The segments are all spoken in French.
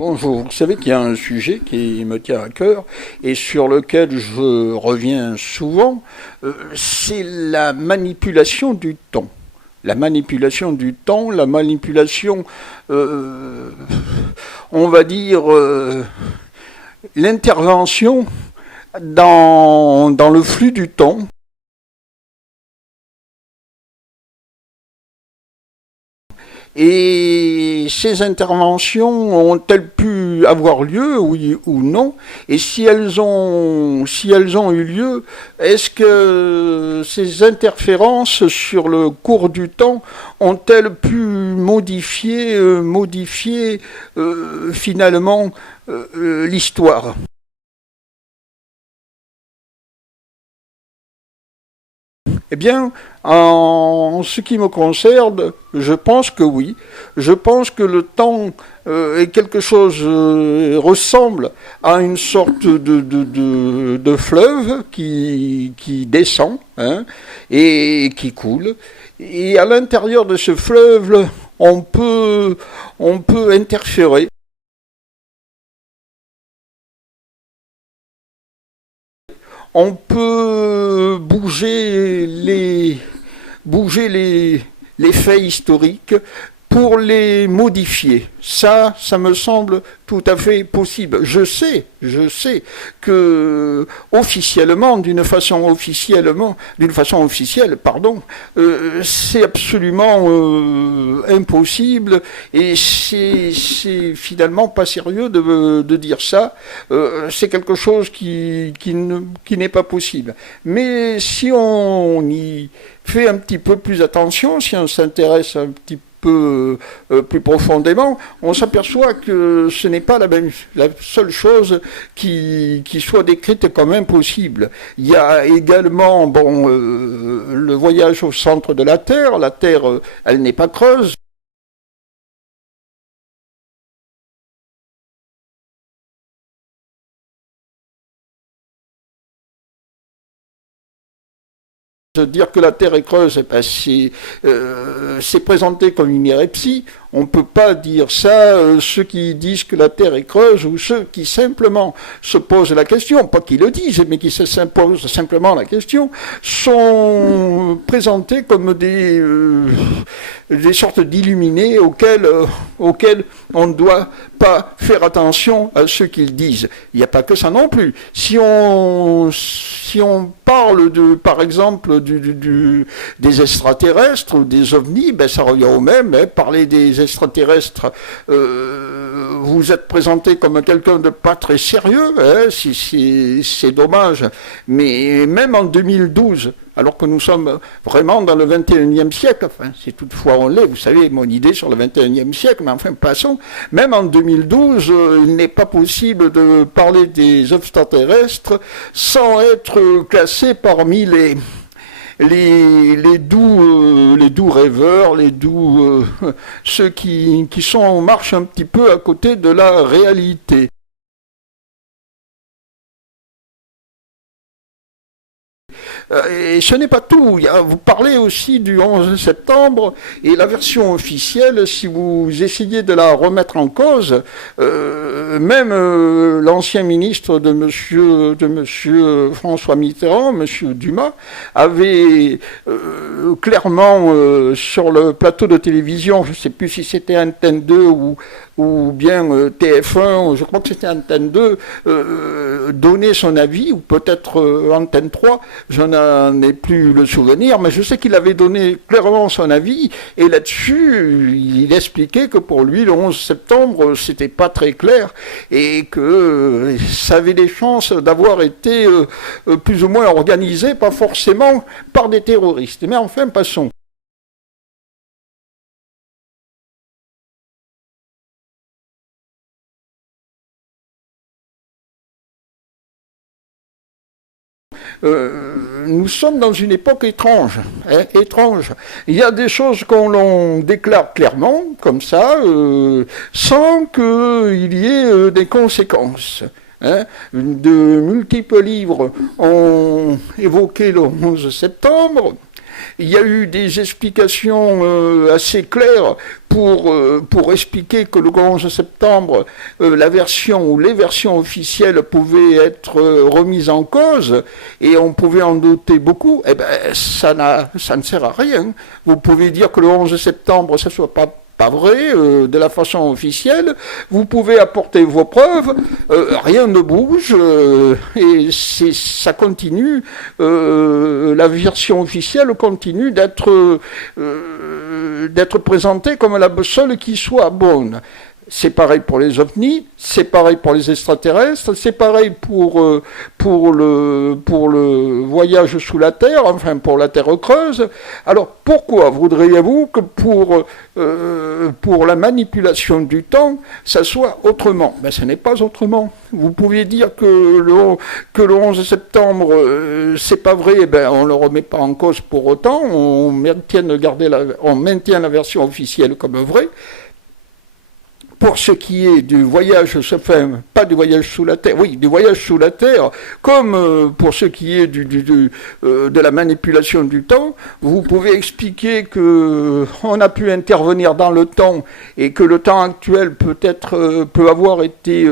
Bonjour, vous savez qu'il y a un sujet qui me tient à cœur et sur lequel je reviens souvent, c'est la manipulation du temps. La manipulation du temps, la manipulation, euh, on va dire, l'intervention dans le flux du temps. Et ces interventions ont-elles pu avoir lieu, oui ou non? Et si elles ont eu lieu, est-ce que ces interférences sur le cours du temps ont-elles pu modifier finalement l'histoire? Eh bien, en ce qui me concerne, je pense que oui. Je pense que le temps est quelque chose, ressemble à une sorte de fleuve qui descend, hein, et qui coule. Et à l'intérieur de ce fleuve, on peut, on peut interférer. On peut bouger les faits historiques pour les modifier. Ça me semble tout à fait possible. Je sais que officiellement, d'une façon officielle, pardon, c'est absolument impossible et c'est finalement pas sérieux de dire ça. C'est quelque chose qui n'est pas possible. Mais si on y fait un petit peu plus attention, si on s'intéresse un petit peu plus profondément, on s'aperçoit que ce n'est pas la seule chose qui soit décrite comme impossible. Il y a également le voyage au centre de la Terre. La Terre, elle n'est pas creuse. Dire que la Terre est creuse, eh ben, c'est présenté comme une hérépsie. On ne peut pas dire ça. Ceux qui disent que la Terre est creuse ou ceux qui simplement se posent la question, pas qu'ils le disent, mais qui se posent simplement la question, sont présentés comme des sortes d'illuminés auxquels on ne doit pas faire attention à ce qu'ils disent. Il n'y a pas que ça non plus. Si on parle par exemple, des extraterrestres ou des ovnis, ben ça revient au même. Hein. Parler des extraterrestres, vous êtes présenté comme quelqu'un de pas très sérieux, hein, c'est dommage. Mais même en 2012, alors que nous sommes vraiment dans le 21e siècle, enfin, si toutefois on l'est, vous savez mon idée sur le 21e siècle, mais enfin passons, même en 2012, il n'est pas possible de parler des extraterrestres sans être classé parmi les doux rêveurs, ceux qui marchent un petit peu à côté de la réalité. Et ce n'est pas tout. Vous parlez aussi du 11 septembre et la version officielle, si vous essayez de la remettre en cause, même l'ancien ministre de monsieur François Mitterrand, monsieur Dumas, avait clairement sur le plateau de télévision, je ne sais plus si c'était Antenne 2 ou bien TF1, je crois que c'était Antenne 2, donné son avis, ou peut-être Antenne 3, je n'en ai plus le souvenir, mais je sais qu'il avait donné clairement son avis, et là-dessus, il expliquait que pour lui, le 11 septembre, c'était pas très clair, et que ça avait des chances d'avoir été plus ou moins organisé, pas forcément par des terroristes. Mais enfin, passons. Nous sommes dans une époque étrange, hein, étrange. Il y a des choses qu'on l'on déclare clairement, comme ça, sans qu'il y ait des conséquences. Hein. De multiples livres ont évoqué le 11 septembre. il y a eu des explications assez claires pour expliquer que le 11 septembre, la version ou les versions officielles pouvaient être remises en cause et on pouvait en douter beaucoup. Eh ben, ça ne sert à rien. Vous pouvez dire que le 11 septembre, ça soit pas vrai, de la façon officielle, vous pouvez apporter vos preuves, rien ne bouge, et ça continue, la version officielle continue d'être présentée comme la seule qui soit bonne. C'est pareil pour les ovnis, c'est pareil pour les extraterrestres, c'est pareil pour le voyage sous la Terre, enfin pour la Terre creuse. Alors pourquoi voudriez-vous que pour la manipulation du temps, ça soit autrement? Ben ce n'est pas autrement. Vous pouvez dire que le 11 septembre, c'est pas vrai, ben on ne le remet pas en cause pour autant, on maintient la version officielle comme vraie. Pour ce qui est du voyage, enfin, pas du voyage sous la Terre, oui, du voyage sous la Terre, comme pour ce qui est de la manipulation du temps, vous pouvez expliquer qu'on a pu intervenir dans le temps et que le temps actuel peut avoir été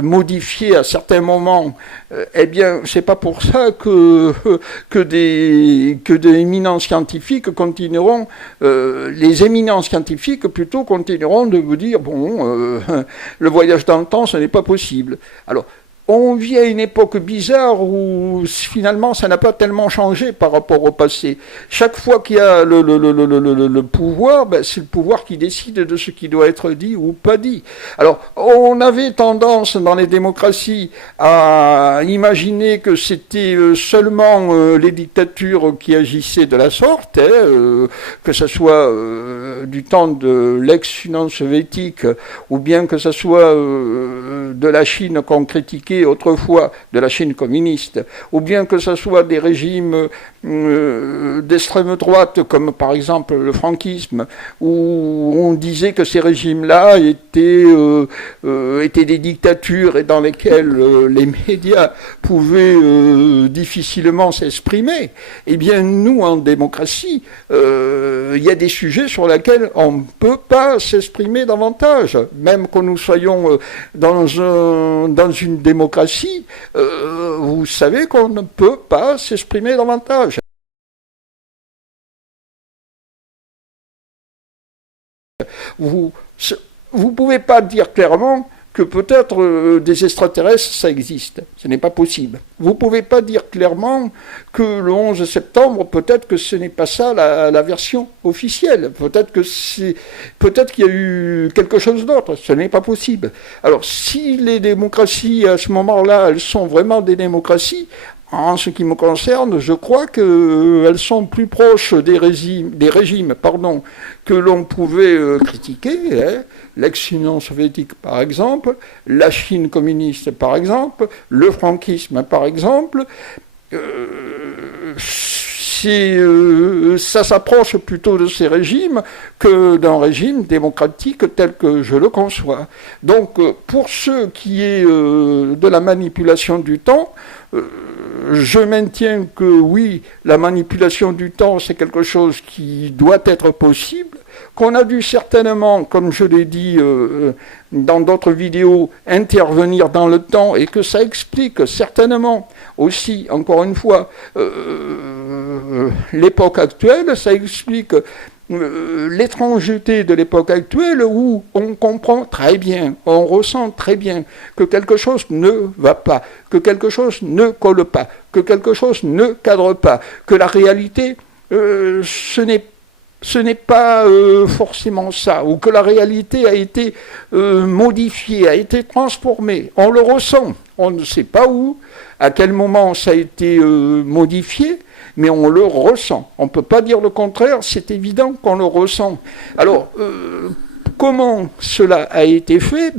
modifié à certains moments. Eh bien, c'est pas pour ça que des éminents scientifiques continueront, les éminents scientifiques plutôt continueront de vous dire bon, le voyage dans le temps, ce n'est pas possible. Alors, on vit à une époque bizarre où finalement ça n'a pas tellement changé par rapport au passé. Chaque fois qu'il y a le pouvoir, ben, c'est le pouvoir qui décide de ce qui doit être dit ou pas dit. Alors on avait tendance dans les démocraties à imaginer que c'était seulement les dictatures qui agissaient de la sorte, que ce soit du temps de l'ex-Union soviétique ou bien que ce soit de la Chine qu'on critiquait autrefois, de la Chine communiste, ou bien que ce soit des régimes d'extrême droite, comme par exemple le franquisme, où on disait que ces régimes-là étaient des dictatures et dans lesquelles les médias pouvaient difficilement s'exprimer. Eh bien, nous, en démocratie, il y a des sujets sur lesquels on ne peut pas s'exprimer davantage, même que nous soyons dans une démocratie, vous savez qu'on ne peut pas s'exprimer davantage. Vous ne pouvez pas dire clairement que peut-être des extraterrestres, ça existe. Ce n'est pas possible. Vous ne pouvez pas dire clairement que le 11 septembre, peut-être que ce n'est pas ça la version officielle. Peut-être qu'il y a eu quelque chose d'autre. Ce n'est pas possible. Alors, si les démocraties, à ce moment-là, elles sont vraiment des démocraties, en ce qui me concerne, je crois qu'elles sont plus proches des régimes que l'on pouvait critiquer, l'ex-Union soviétique par exemple, la Chine communiste par exemple, le franquisme par exemple. Ça s'approche plutôt de ces régimes que d'un régime démocratique tel que je le conçois. Donc, pour ce qui est de la manipulation du temps, je maintiens que oui, la manipulation du temps, c'est quelque chose qui doit être possible, qu'on a dû certainement, comme je l'ai dit dans d'autres vidéos, intervenir dans le temps et que ça explique certainement aussi, encore une fois, l'époque actuelle, ça explique l'étrangeté de l'époque actuelle où on comprend très bien, on ressent très bien que quelque chose ne va pas, que quelque chose ne colle pas, que quelque chose ne cadre pas, que la réalité, ce n'est pas forcément ça, ou que la réalité a été modifiée, a été transformée. On le ressent, on ne sait pas où, à quel moment ça a été modifié, mais on le ressent. On ne peut pas dire le contraire, c'est évident qu'on le ressent. Alors, comment cela a été fait?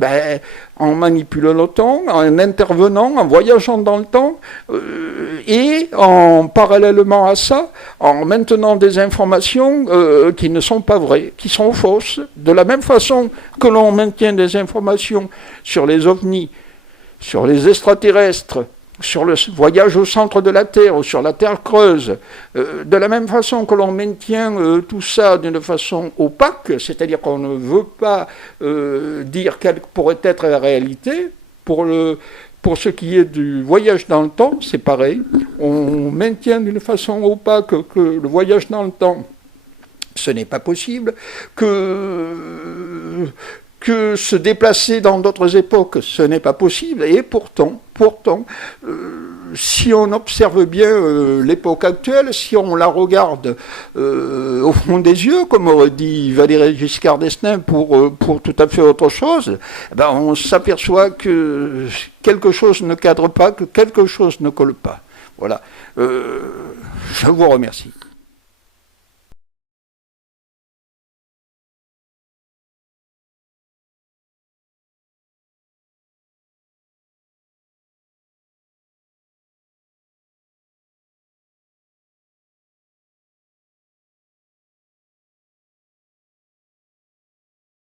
En manipulant le temps, en intervenant, en voyageant dans le temps, et parallèlement à ça, en maintenant des informations qui ne sont pas vraies, qui sont fausses. De la même façon que l'on maintient des informations sur les ovnis, sur les extraterrestres, sur le voyage au centre de la Terre ou sur la Terre creuse, de la même façon que l'on maintient tout ça d'une façon opaque, c'est-à-dire qu'on ne veut pas dire quelle pourrait être la réalité, pour ce qui est du voyage dans le temps, c'est pareil. On maintient d'une façon opaque que le voyage dans le temps, ce n'est pas possible, que se déplacer dans d'autres époques, ce n'est pas possible. Et pourtant, si on observe bien l'époque actuelle, si on la regarde au fond des yeux, comme aurait dit Valéry Giscard d'Estaing pour tout à fait autre chose, ben on s'aperçoit que quelque chose ne cadre pas, que quelque chose ne colle pas. Voilà. Je vous remercie.